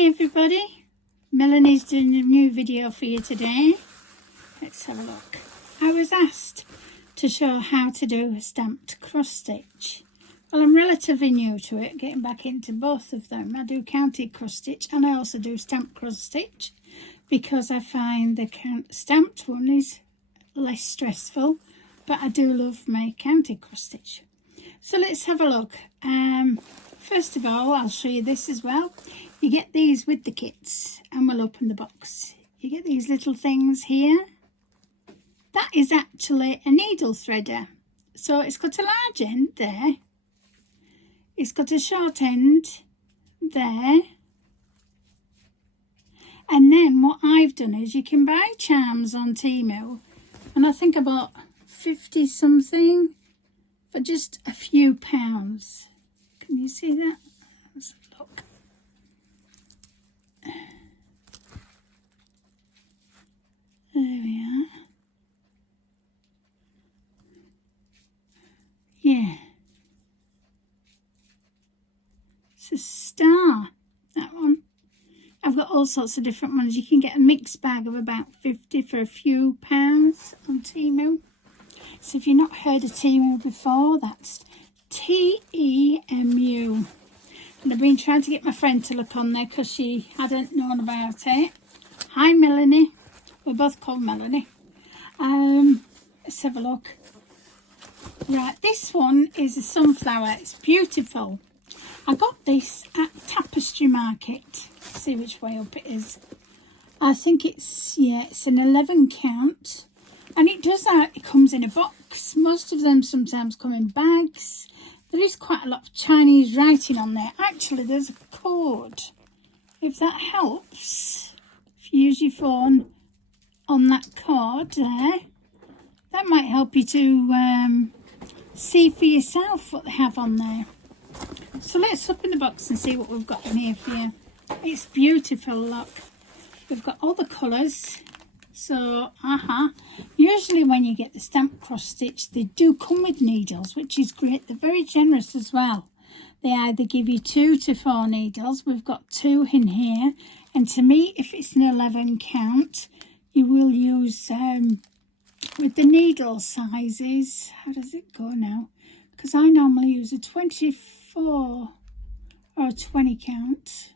Hi everybody, Melanie's doing a new video for you today. Let's have a look. I was asked to show how to do a stamped cross stitch. Well, I'm relatively new to it, getting back into both of them. I do counted cross stitch and I also do stamped cross stitch because I find the stamped one is less stressful, but I do love my counted cross stitch. So let's have a look. First of all, I'll show you this as well. You get these with the kits, and we'll open the box. You get these little things here. That is actually a needle threader. So it's got a large end there. It's got a short end there. And then what I've done is you can buy charms on Temu. And I think I bought 50 something for just a few pounds. Can you see that? Let's have a look. There we are. Yeah. It's a star, that one. I've got all sorts of different ones. You can get a mixed bag of about 50 for a few pounds on Temu. So if you've not heard of Temu before, that's T-E-M-U. And I've been trying to get my friend to look on there because she hadn't known about it. Hi Melanie. We're both called Melanie. Let's have a look. Right, this one is a sunflower. It's beautiful. I got this at Tapestry Market. Let's see which way up it is. I think it's an 11 count. And it does that, it comes in a box. Most of them sometimes come in bags. There is quite a lot of Chinese writing on there. Actually, there's a code. If that helps, if you use your phone on that code there, that might help you to see for yourself what they have on there. So let's open the box and see what we've got in here for you. It's beautiful, look. We've got all the colours. So, usually when you get the stamped cross stitch, they do come with needles, which is great. They're very generous as well. They either give you 2 to 4 needles. We've got 2 in here. And to me, if it's an 11 count, you will use, with the needle sizes, how does it go now? Because I normally use a 24 or a 20 count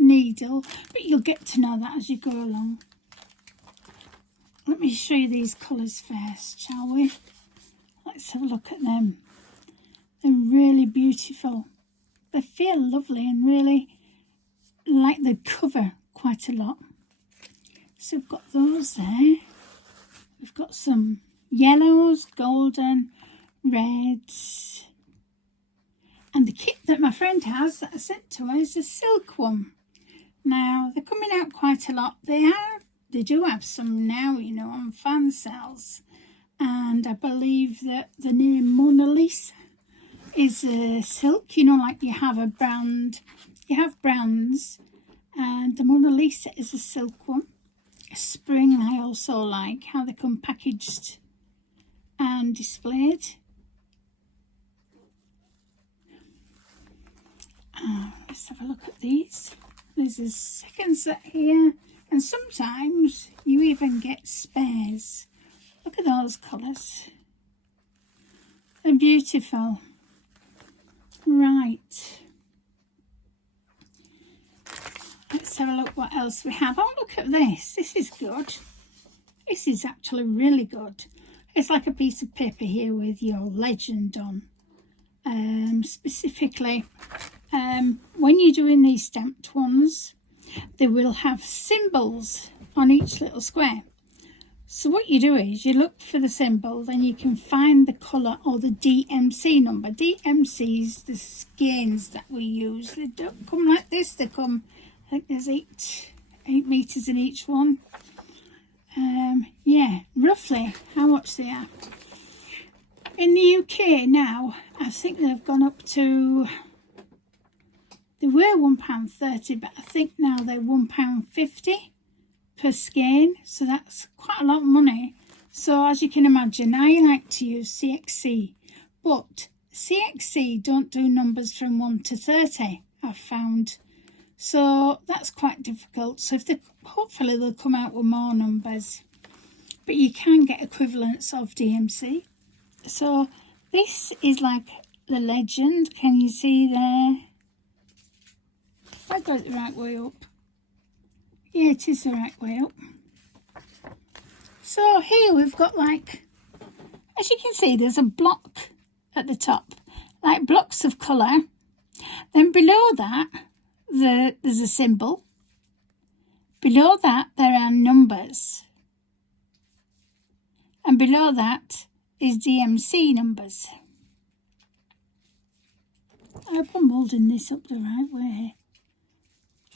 needle, but you'll get to know that as you go along. Let me show you these colours first, shall we? Let's have a look at them. They're really beautiful. They feel lovely and really like the cover quite a lot. So we've got those there. We've got some yellows, golden, reds. And the kit that my friend has that I sent to her is a silk one. Now, they're coming out quite a lot. They do have some now, you know, on fan sales. And I believe that the name Mona Lisa is a silk. You know, like you have a brand. You have brands. And the Mona Lisa is a silk one. Spring, I also like how they come packaged and displayed. Let's have a look at these. There's a second set here. And sometimes you even get spares. Look at those colours. They're beautiful. Right. Let's have a look what else we have. Oh, look at this. This is good. This is actually really good. It's like a piece of paper here with your legend on. Specifically, when you're doing these stamped ones, they will have symbols on each little square. So what you do is you look for the symbol, then you can find the colour or the DMC number. DMC is the skeins that we use. They don't come like this. They come, I think there's 8 metres in each one. Yeah, roughly how much they are. In the UK now, I think they've gone up to... They were £1.30, but I think now they're £1.50 per skein. So that's quite a lot of money. So as you can imagine, I like to use CXC. But CXC don't do numbers from 1 to 30, I've found. So that's quite difficult. So if they, hopefully they'll come out with more numbers. But you can get equivalents of DMC. So this is like the legend. Can you see there? I got it the right way up. Yeah, it is the right way up. So here we've got, like, as you can see, there's a block at the top, like blocks of colour. Then below that, there's a symbol. Below that, there are numbers. And below that is DMC numbers. I hope I'm holding this up the right way.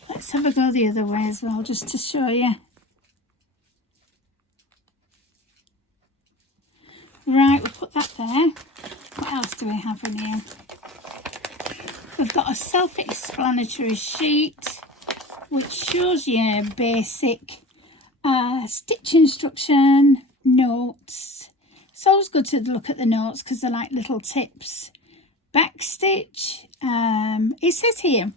Let's have a go the other way as well, just to show you. Right, we'll put that there. What else do we have in here? We've got a self-explanatory sheet which shows you basic stitch instruction, notes. It's always good to look at the notes because they're like little tips. Backstitch, it says here,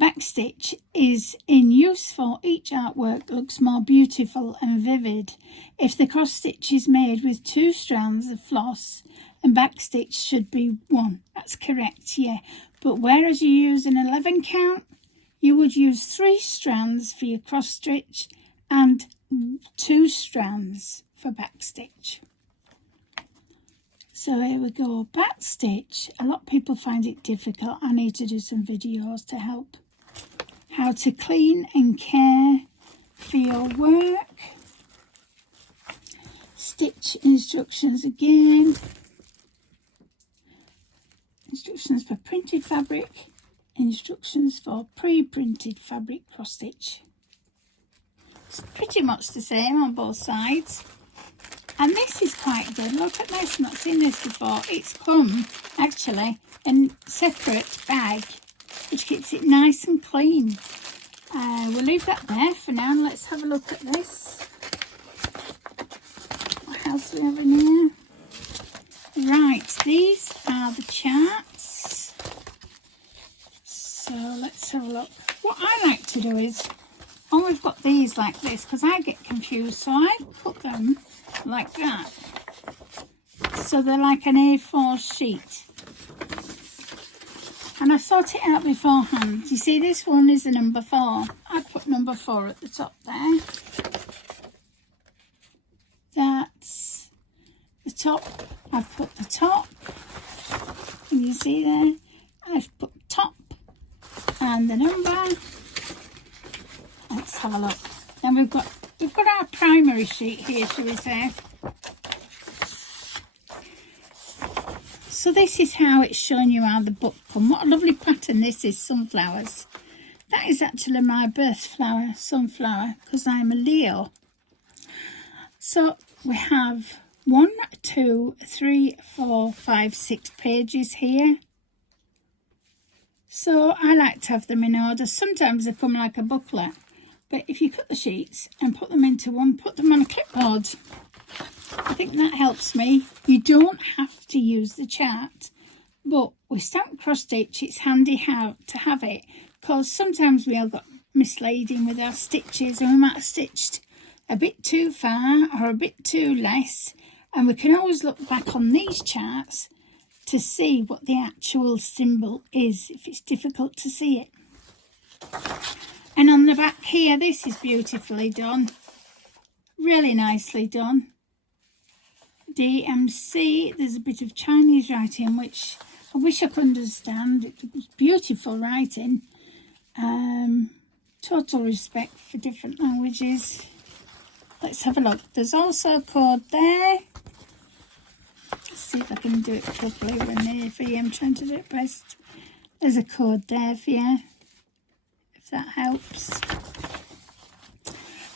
backstitch is in use for each artwork looks more beautiful and vivid if the cross stitch is made with 2 strands of floss, and backstitch should be 1. That's correct, yeah. But whereas you use an 11 count, you would use 3 strands for your cross stitch and 2 strands for backstitch. So here we go, backstitch. A lot of people find it difficult. I need to do some videos to help. How to clean and care for your work. Stitch instructions again. Instructions for printed fabric. Instructions for pre-printed fabric cross stitch. It's pretty much the same on both sides. And this is quite good. Look at this, I've not seen this before. It's come, actually, in a separate bag, which keeps it nice and clean. We'll leave that there for now. Let's have a look at this. What else do we have in here? Right, these are the charts. So let's have a look. What I like to do is, oh, we've got these like this, because I get confused, so I put them like that. So they're like an A4 sheet. And I sort it out beforehand. You see, this one is a number 4. I put number 4 at the top there. That's the top. I've put the top. Can you see there? I've put top and the number. Let's have a look. Then we've got our primary sheet here, shall we say. So this is how it's showing you how the book come. What a lovely pattern this is, sunflowers. That is actually my birth flower, sunflower, because I'm a Leo. So we have 1, 2, 3, 4, 5, 6 pages here. So I like to have them in order. Sometimes they come like a booklet. But if you cut the sheets and put them into one, put them on a clipboard. I think that helps me. You don't have to use the chart, but with stamp cross stitch, it's handy to have it, because sometimes we all got misleading with our stitches, and we might have stitched a bit too far or a bit too less, and we can always look back on these charts to see what the actual symbol is if it's difficult to see it. And on the back here, this is beautifully done, really nicely done. DMC, there's a bit of Chinese writing which I wish I could understand. It was beautiful writing. Total respect for different languages. Let's have a look. There's also a code there. Let's see if I can do it properly when near for you. I'm trying to do it best. There's a code there for you, if that helps.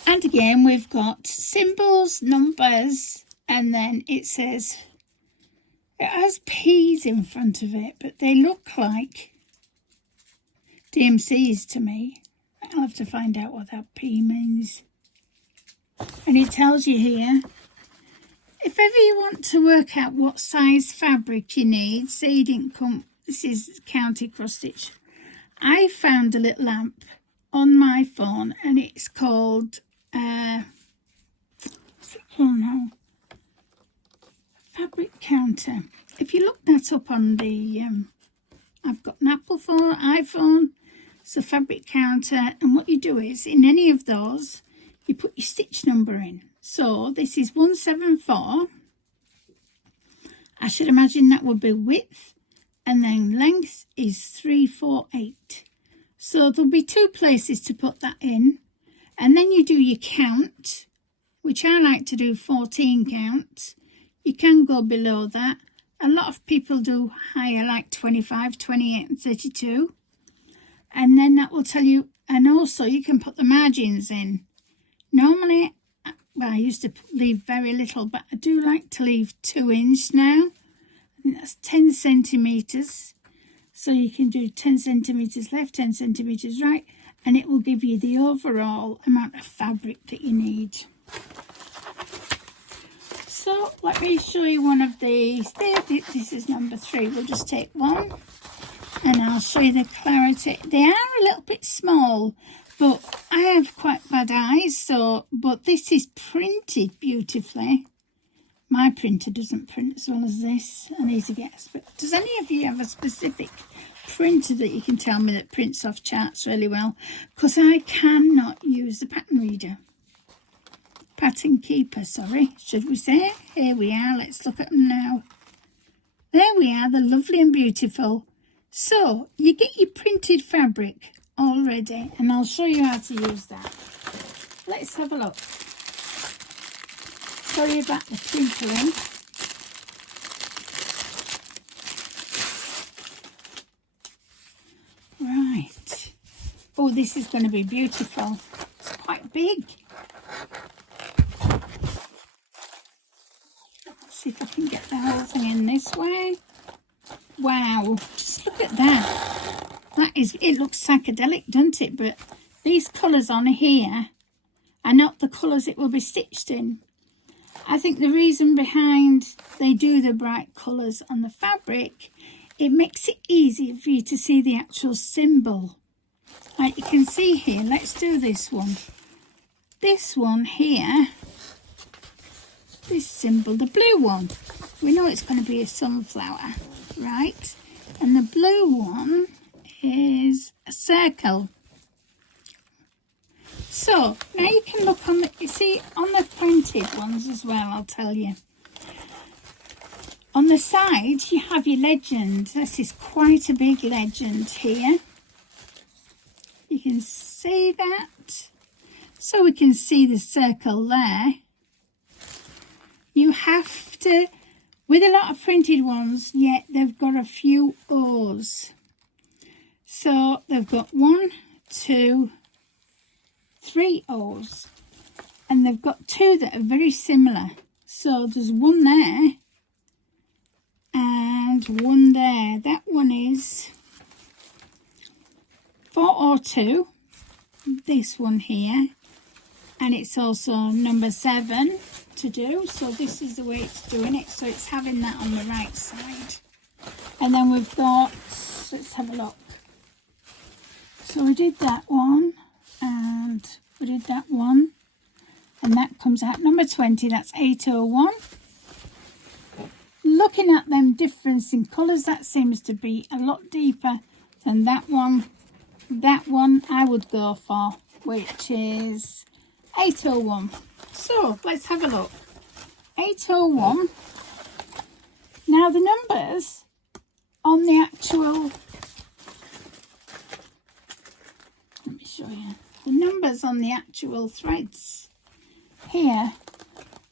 And again, we've got symbols, numbers, and then it says, it has P's in front of it, but they look like DMCs to me. I'll have to find out what that P means. And it tells you here, if ever you want to work out what size fabric you need, say you didn't come, this is county cross stitch, I found a little lamp on my phone, and it's called Fabric Counter. If you look that up on the I've got an Apple phone, iPhone, so Fabric Counter, and what you do is in any of those you put your stitch number in. So this is 174. I should imagine that would be width, and then length is 348. So there'll be 2 places to put that in, and then you do your count, which I like to do 14 count. You can go below that. A lot of people do higher, like 25, 28 and 32. And then that will tell you, and also you can put the margins in. Normally, well, I used to leave very little, but I do like to leave 2 inch now. I think that's 10 centimetres. So you can do 10 centimetres left, 10 centimetres right, and it will give you the overall amount of fabric that you need. So let me show you one of these. This is number 3. We'll just take one and I'll show you the clarity. They are a little bit small, but I have quite bad eyes, but this is printed beautifully. My printer doesn't print as well as this. I need to get does any of you have a specific printer that you can tell me that prints off charts really well? Because I cannot use the pattern reader. Pattern keeper, sorry, should we say? Here we are, let's look at them now. There we are, they're lovely and beautiful. So you get your printed fabric already, and I'll show you how to use that. Let's have a look. Sorry about the twinkling. Right. Oh, this is going to be beautiful. It's quite big. Let's see if I can get the whole thing in this way. Wow, just look at that. It looks psychedelic, doesn't it? But these colours on here are not the colours it will be stitched in. I think the reason behind they do the bright colours on the fabric, it makes it easier for you to see the actual symbol. Like you can see here, let's do this one. This one here, this symbol, the blue one, we know it's going to be a sunflower, right? And the blue one is a circle. So now you can look on you see on the printed ones as well, I'll tell you. On the side you have your legend. This is quite a big legend here. You can see that. So we can see the circle there. You have to, with a lot of printed ones, yet they've got a few O's. So they've got 1, 2, 3 O's, and they've got 2 that are very similar. So there's one there and one there. That one is 402, this one here, and it's also number 7 to do. So this is the way it's doing it, so it's having that on the right side. And then we've got, let's have a look. So we did that one, and we did that one, and that comes out number 20. That's 801. Looking at them difference in colours, that seems to be a lot deeper than that one. That one I would go for, which is 801. So let's have a look. 801. Now the numbers on the actual, let me show you. The numbers on the actual threads here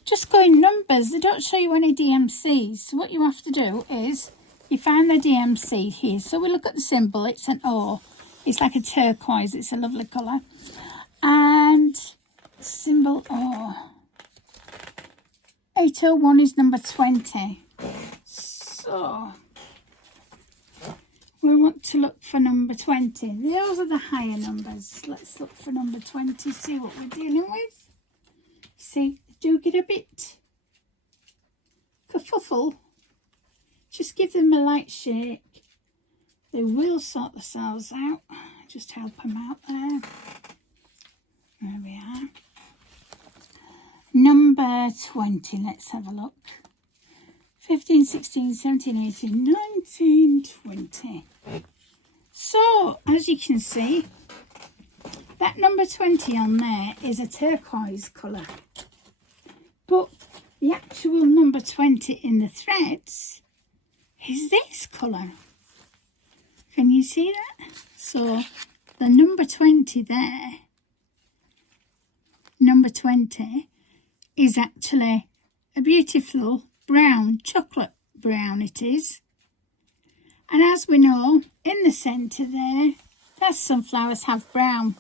just go in numbers. They don't show you any DMCs. So what you have to do is you find the DMC here. So we look at the symbol. It's an O. It's like a turquoise. It's a lovely colour. And symbol O. 801 is number 20. So we want to look for number 20. Those are the higher numbers. Let's look for number 20, see what we're dealing with. See, do get a bit kerfuffle. Just give them a light shake They will sort themselves out. Just help them out there. There we are. Number 20, let's have a look. 15, 16, 17, 18, 19, 20. So, as you can see, that number 20 on there is a turquoise colour. But the actual number 20 in the threads is this colour. Can you see that? So, the number 20 there, number 20, is actually a beautiful brown, chocolate brown it is. And as we know, in the centre there, that sunflowers have brown.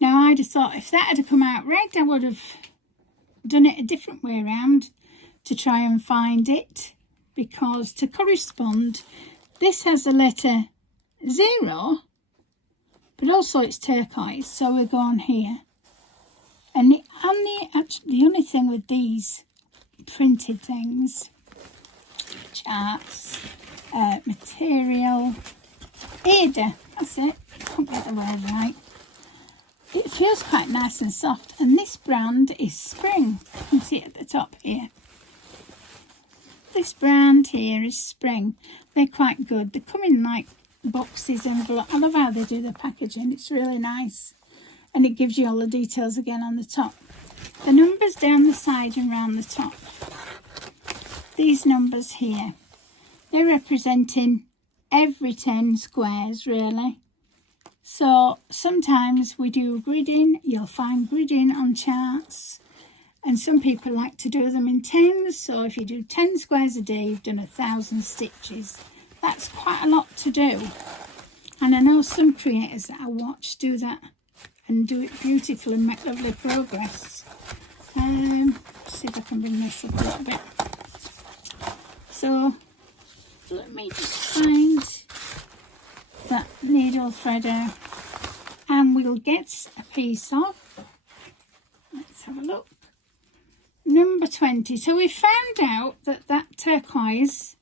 Now I'd have thought if that had come out red, I would have done it a different way around to try and find it, because to correspond, this has the letter 0, but also it's turquoise, so we'll go on here. And the only thing with these printed things, charts, material, Aida, that's it, can't get the word right. It feels quite nice and soft, and this brand is Spring. You can see it at the top here. This brand here is Spring. They're quite good. They come in like boxes, envelope. I love how they do the packaging. It's really nice. And it gives you all the details again on the top. The numbers down the side and round the top. These numbers here, they're representing every 10 squares really. So sometimes we do gridding. You'll find gridding on charts. And some people like to do them in 10s. So if you do 10 squares a day, you've done 1,000 stitches. That's quite a lot to do. And I know some creators that I watch do that and do it beautiful and make lovely progress. See if I can bring this up a little bit. So let me just find that needle threader, and we'll get a piece of, let's have a look, number 20. So we found out that that turquoise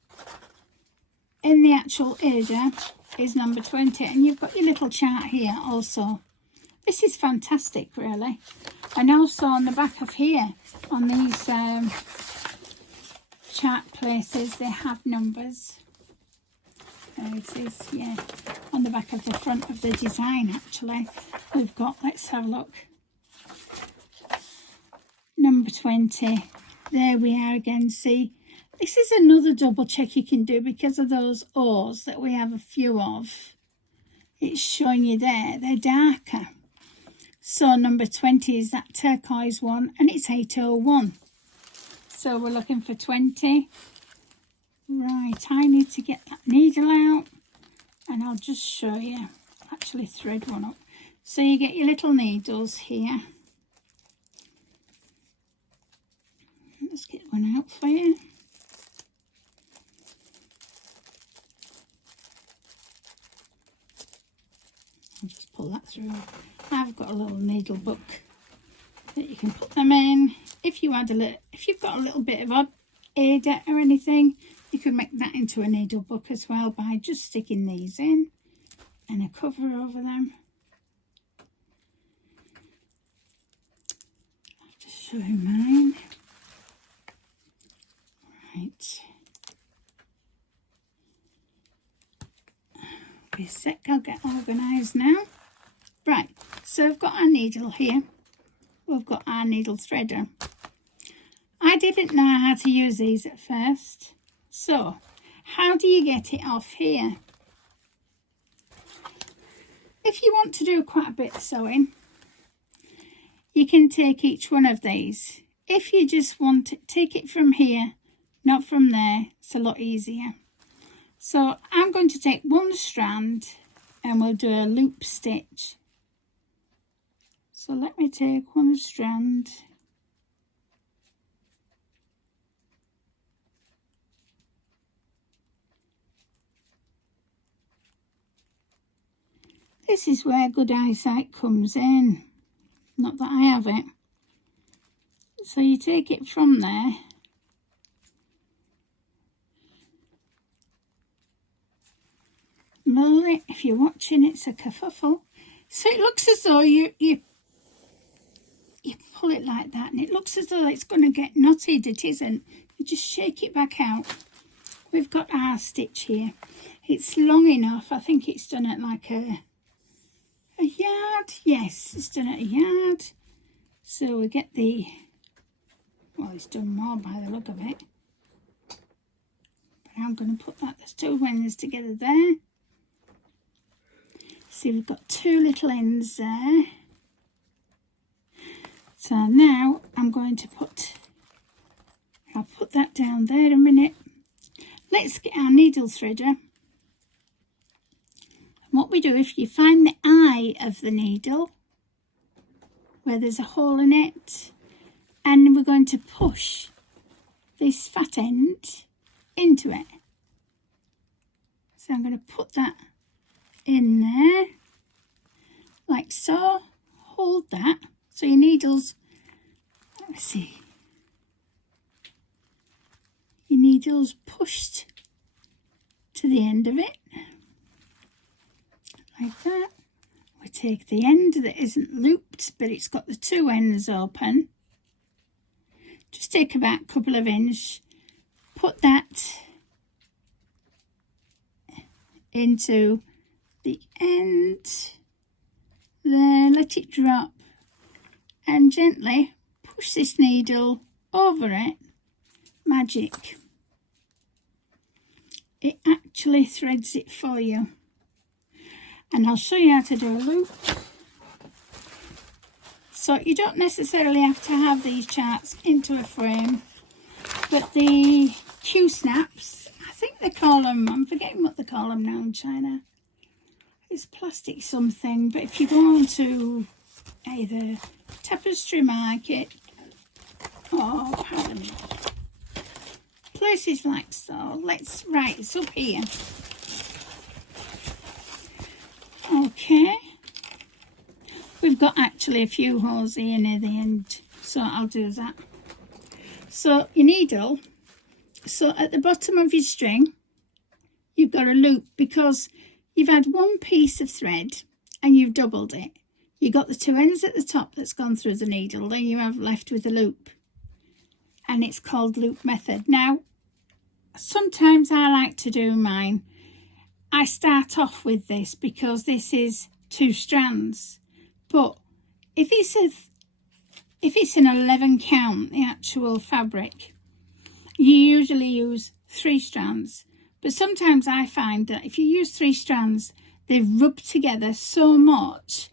in the actual Aida is number 20, and you've got your little chart here also. This is fantastic really. And also on the back of here, on these chart places, they have numbers. There it is, yeah. On the back of the front of the design actually, we've got, let's have a look, number 20. There we are again, see. This is another double check you can do because of those O's that we have a few of. It's showing you there, they're darker. So number 20 is that turquoise one, and it's 801. So we're looking for 20. Right, I need to get that needle out, and I'll just show you. Actually thread one up. So you get your little needles here. Let's get one out for you. I'll just pull that through. I've got a little needle book that you can put them in. If you've got a little bit of odd Aida or anything, you can make that into a needle book as well by just sticking these in and a cover over them. I'll just show you mine. Right. Be a sec, I'll get organised now. Right, so I've got our needle here. We've got our needle threader. I didn't know how to use these at first. So, how do you get it off here? If you want to do quite a bit of sewing, you can take each one of these. If you just want to take it from here, not from there, it's a lot easier. So I'm going to take one strand and we'll do a loop stitch. So let me take one strand. This is where good eyesight comes in. Not that I have it. So you take it from there. Molly, if you're watching, it's a kerfuffle. So it looks as though you pull it like that, and it looks as though it's going to get knotted. It isn't. You just shake it back out. We've got our stitch here. It's long enough. I think it's done at like a yard. Yes, it's done at a yard. So we get the, well, it's done more by the look of it. But I'm going to put that, there's two ends together there. See, we've got two little ends there. So now I'm going to I'll put that down there a minute. Let's get our needle threader. And what we do, if you find the eye of the needle, where there's a hole in it, and we're going to push this fat end into it. So I'm going to put that in there, like so. Hold that. So your needles, let me see, your needle's pushed to the end of it, like that. We take the end that isn't looped, but it's got the two ends open. Just take about a couple of inches, put that into the end there, let it drop, and gently push this needle over it. Magic. It actually threads it for you. And I'll show you how to do a loop. So you don't necessarily have to have these charts into a frame, but the Q-snaps, I think they call them, I'm forgetting what they call them now in China. It's plastic something, but if you go on to either Tapestry Market or, pardon me, places like so, right, it's up here. Okay, we've got actually a few holes here near the end, so I'll do that. So your needle, so at the bottom of your string, you've got a loop because you've had one piece of thread and you've doubled it. You've got the two ends at the top that's gone through the needle, then you have left with a loop, and it's called loop method. Now, sometimes I like to do mine. I start off with this because this is 2 strands, but if it's an 11 count, the actual fabric, you usually use 3 strands. But sometimes I find that if you use 3 strands, they rub together so much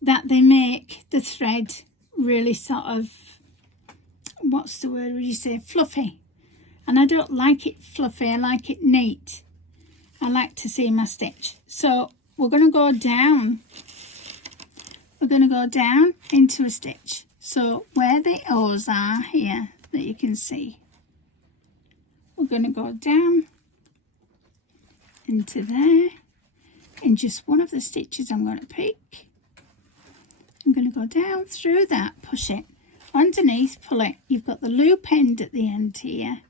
that they make the thread really sort of, what's the word would you say, fluffy. And I don't like it fluffy, I like it neat. I like to see my stitch. So we're going to go down. We're going to go down into a stitch. So where the O's are here that you can see, we're going to go down into there. In just one of the stitches I'm going to pick. I'm going to go down through that, push it, underneath, pull it. You've got the loop end at the end here.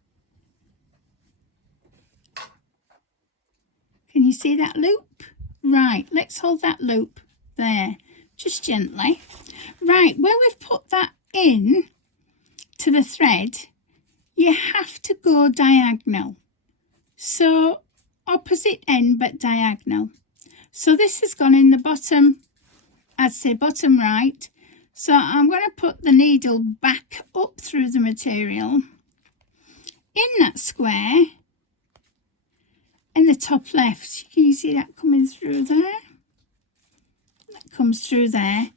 Can you see that loop? Right, let's hold that loop there, just gently. Right, where we've put that in to the thread, you have to go diagonal. So opposite end but diagonal. So this has gone in the bottom, I'd say bottom right. So I'm going to put the needle back up through the material in that square in the top left. Can you see that coming through there? That comes through there.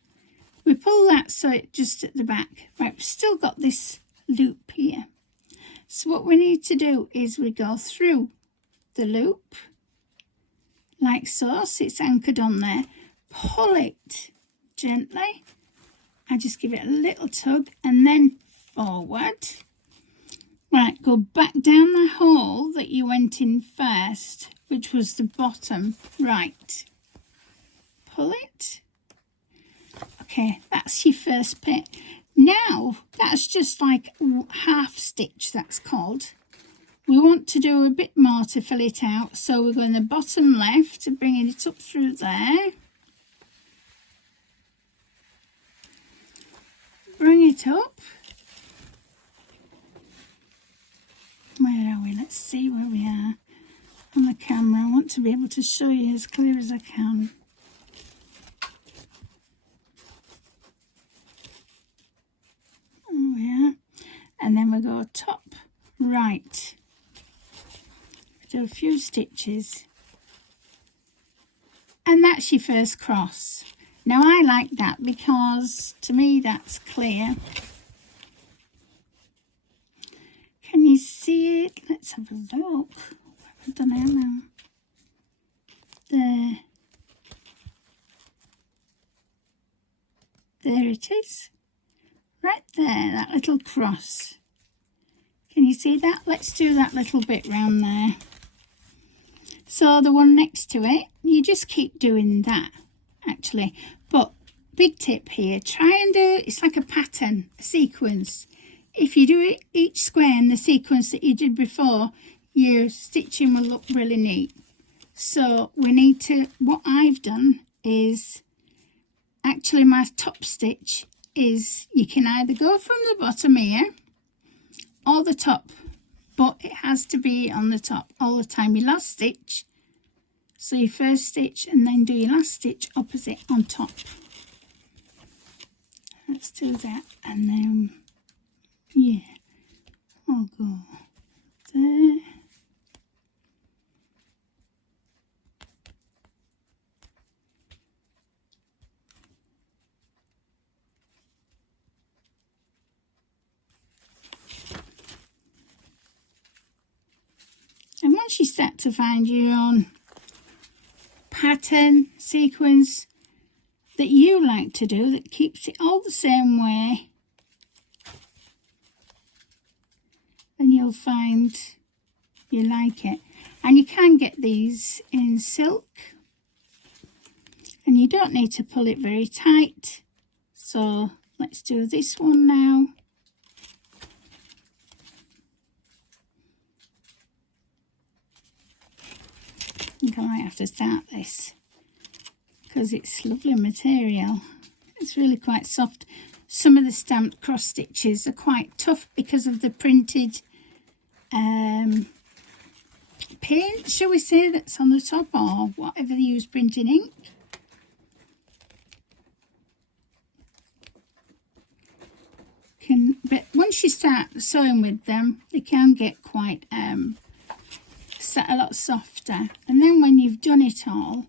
We pull that so it just at the back. Right, we've still got this loop here. So what we need to do is we go through the loop like so, so it's anchored on there. Pull it gently. I just give it a little tug and then forward. Right, go back down the hole that you went in first, which was the bottom right. Pull it. Okay, that's your first bit. Now, that's just like half stitch, that's called. we want to do a bit more to fill it out, so we're going the bottom left, bringing it up through there. Bring it up. Where are we? Let's see where we are on the camera. I want to be able to show you as clear as I can. There we are. And then we go top right. Do a few stitches. And that's your first cross. Now I like that because to me that's clear. Can you see it? Let's have a look. I don't know now. There. There it is. Right there, that little cross. Can you see that? Let's do that little bit round there. So the one next to it, you just keep doing that actually. But big tip here, try and do, it's like a pattern, a sequence. If you do it each square in the sequence that you did before, your stitching will look really neat. So we need to, what I've done is, actually my top stitch is, you can either go from the bottom here or the top, but it has to be on the top all the time. Your last stitch, so your first stitch and then do your last stitch opposite on top. Let's do that, and then yeah, I'll go there. And once you start to find your own pattern, sequence that you like to do, that keeps it all the same way, and you'll find you like it. And you can get these in silk, and you don't need to pull it very tight. So let's do this one now. I think I might have to start this because it's lovely material. It's really quite soft. Some of the stamped cross stitches are quite tough because of the printed paint, shall we say, that's on the top, or whatever they use, printing ink. But once you start sewing with them, they can get quite a lot softer. And then when you've done it all,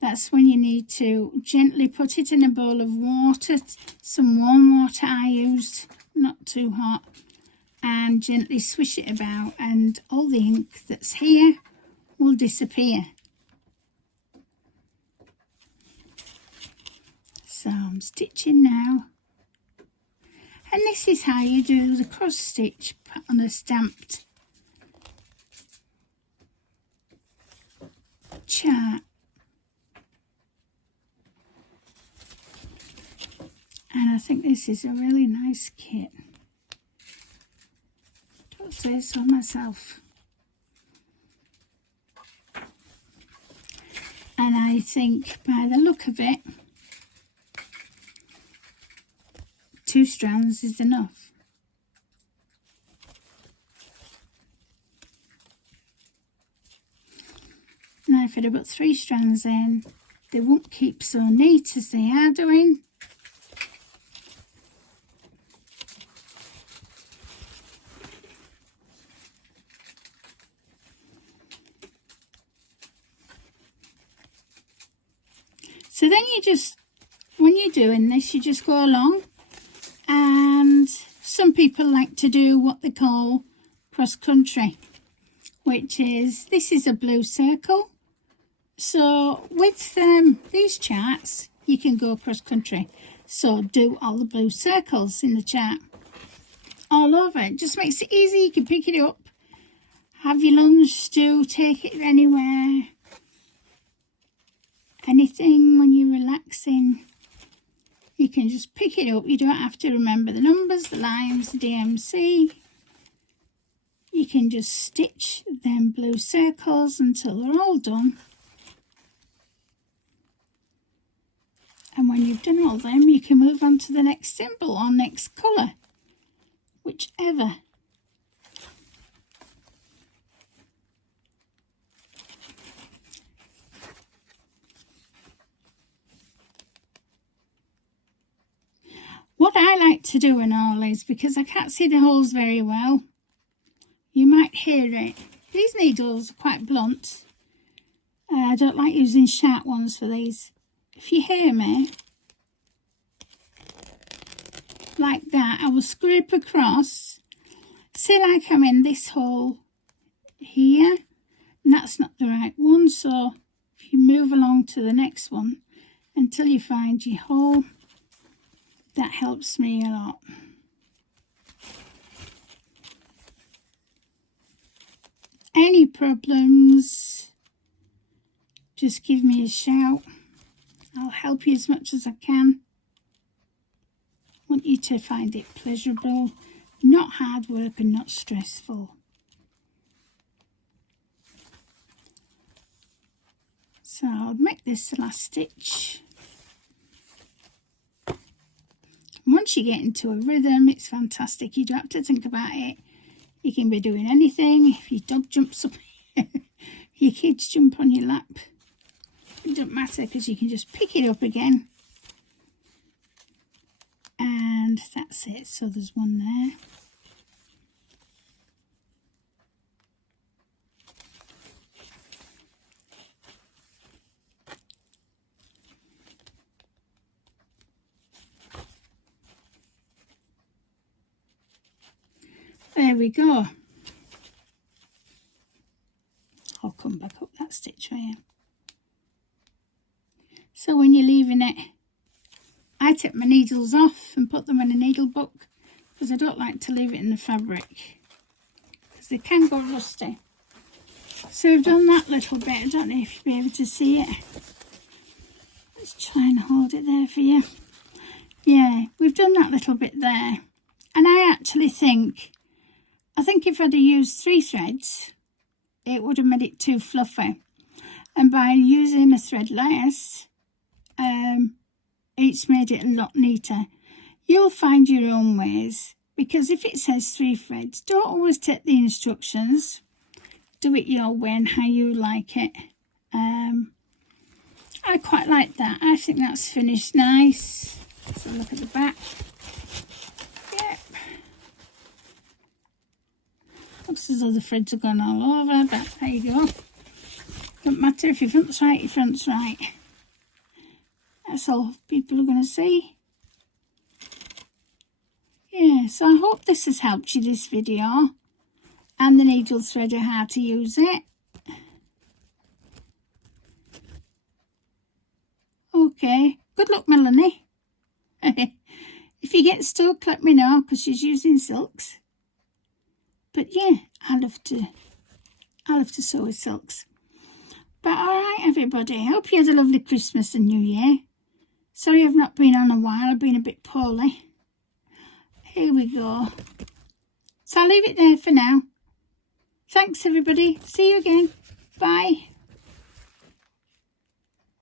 that's when you need to gently put it in a bowl of water, some warm water I used, not too hot, and gently swish it about, and all the ink that's here will disappear. So I'm stitching now, and this is how you do the cross stitch on a stamped chart. And I think this is a really nice kit. Don't say so myself. And I think by the look of it, 2 strands is enough. Now if I put 3 strands in, they won't keep so neat as they are doing. So then you just, when you're doing this, you just go along, and some people like to do what they call cross country, which is, this is a blue circle. So with these charts, you can go cross country. So do all the blue circles in the chart all over. It just makes it easy. You can pick it up, have your lunch, take it anywhere. Anything when you're relaxing, you can just pick it up. You don't have to remember the numbers, the lines, the DMC. You you can just stitch them blue circles until they're all done. And when you've done all them, you can move on to the next symbol or next colour, whichever. What I like to do in all is, because I can't see the holes very well, you might hear it. These needles are quite blunt. I don't like using sharp ones for these. If you hear me, like that, I will scrape across. See, like I'm in this hole here, and that's not the right one. So if you move along to the next one until you find your hole, that helps me a lot. Any problems, just give me a shout. I'll help you as much as I can. I want you to find it pleasurable, not hard work and not stressful. So I'll make this the last stitch. Once you get into a rhythm, it's fantastic. You don't have to think about it. You can be doing anything. If your dog jumps up, your kids jump on your lap, it doesn't matter, because you can just pick it up again. And that's it. So there's one there. There we go. I'll come back up that stitch for you. So when you're leaving it, I take my needles off and put them in a needle book, because I don't like to leave it in the fabric, because they can go rusty. So I've done that little bit. I don't know if you'll be able to see it. Let's try and hold it there for you. Yeah, we've done that little bit there. And I actually think if I'd have used 3 threads, it would have made it too fluffy. And by using a thread less, it's made it a lot neater. You'll find your own ways, because if it says 3 threads, don't always take the instructions. Do it your way and how you like it. I quite like that. I think that's finished nice. So look at the back. Yep. Looks as though the threads have gone all over, but there you go. Don't matter if your front's right, your front's right. That's all people are going to see. Yeah, so I hope this has helped you, this video, and the needle threader, how to use it. Okay, good luck, Melanie. If you get stuck, let me know, because she's using silks. But yeah, I love to sew with silks. But all right, everybody, I hope you had a lovely Christmas and New Year. Sorry I've not been on a while. I've been a bit poorly. Here we go. So I'll leave it there for now. Thanks, everybody. See you again. Bye.